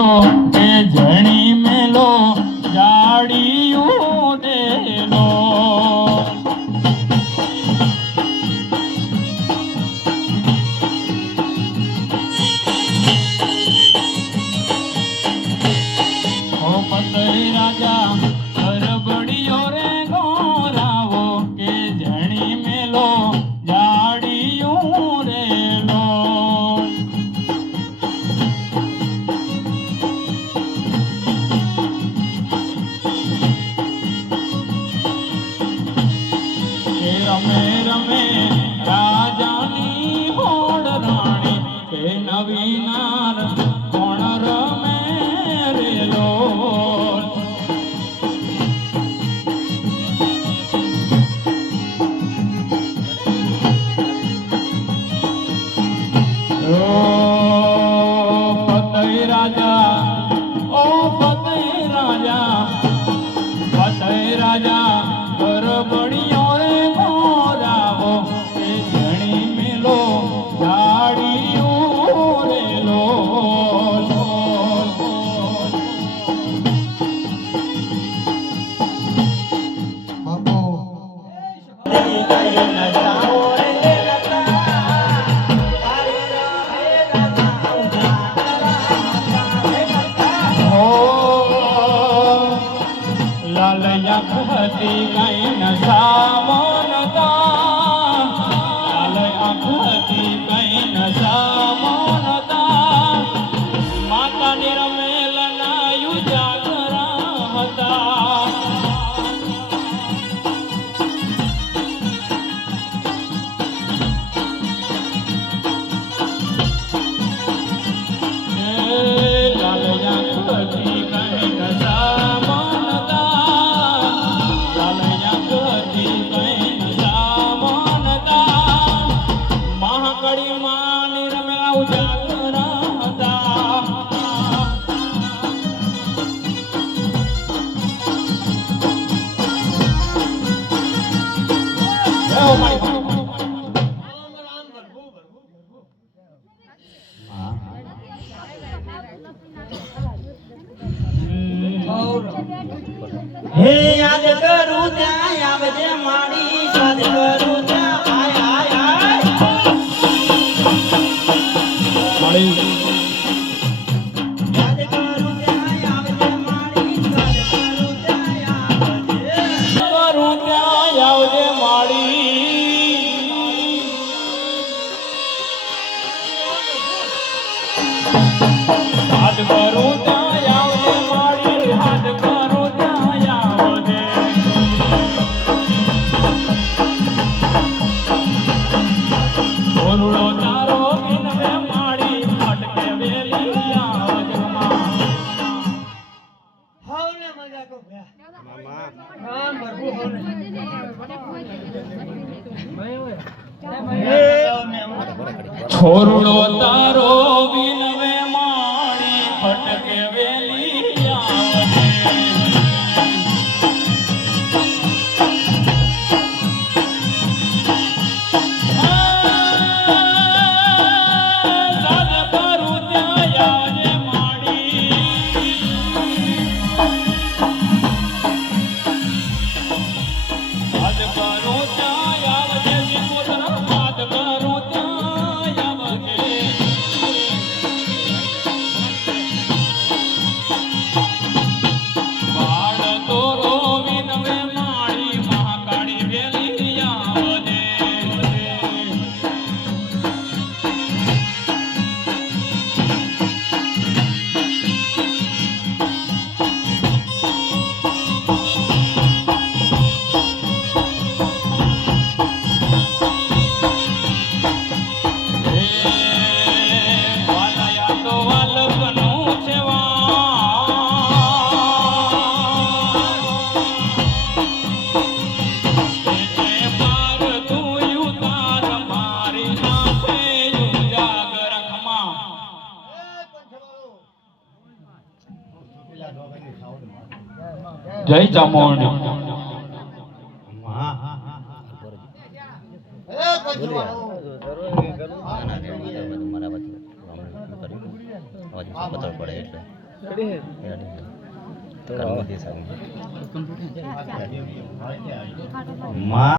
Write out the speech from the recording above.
કે જણી મેલો જાડિયું દેલો ઓ પતઈ રાજા ગરબડિયો રે ગોરાવો કે જણી મેલો જાડિયું રેલો રમે રમે રાજાની હોડ રાણી કે નવી નાર કોણ રમે રેલો પતઈ રાજા ઓ પતઈ રાજા ગરબડિયો રે ગોરાવો કે જણી મેલો જાડિયું રેલો લાલયા હતી કઈ નશામોનતા લાલયા હતી કઈ નશામોનતા માતાની રમેલના યુજાગરા હતા લાલયા હતી કઈ નશામોનતા મહાકડી માની રમેલા ઉજાગરા હતા હે યાદ કરું ત્યાં આવજે માડી યાદ કરું ત્યાં આય આય આય માડી યાદ કરું ત્યાં આવજે માડી યાદ કરું ત્યાં આવજે માડી યાદ કરું ત્યાં આવજે માડી યાદ કરું ત્યાં આવજે ઓરડો તારો વિનવે માડી ફટકે વેલી આવજમાં હાવને મજા કો ભયા મામા રામ પ્રભુ હોને ઓરડો તારો વિનવે માડી ફટકે વેલી આવજે જય ચામુંડ પડે એટલે માં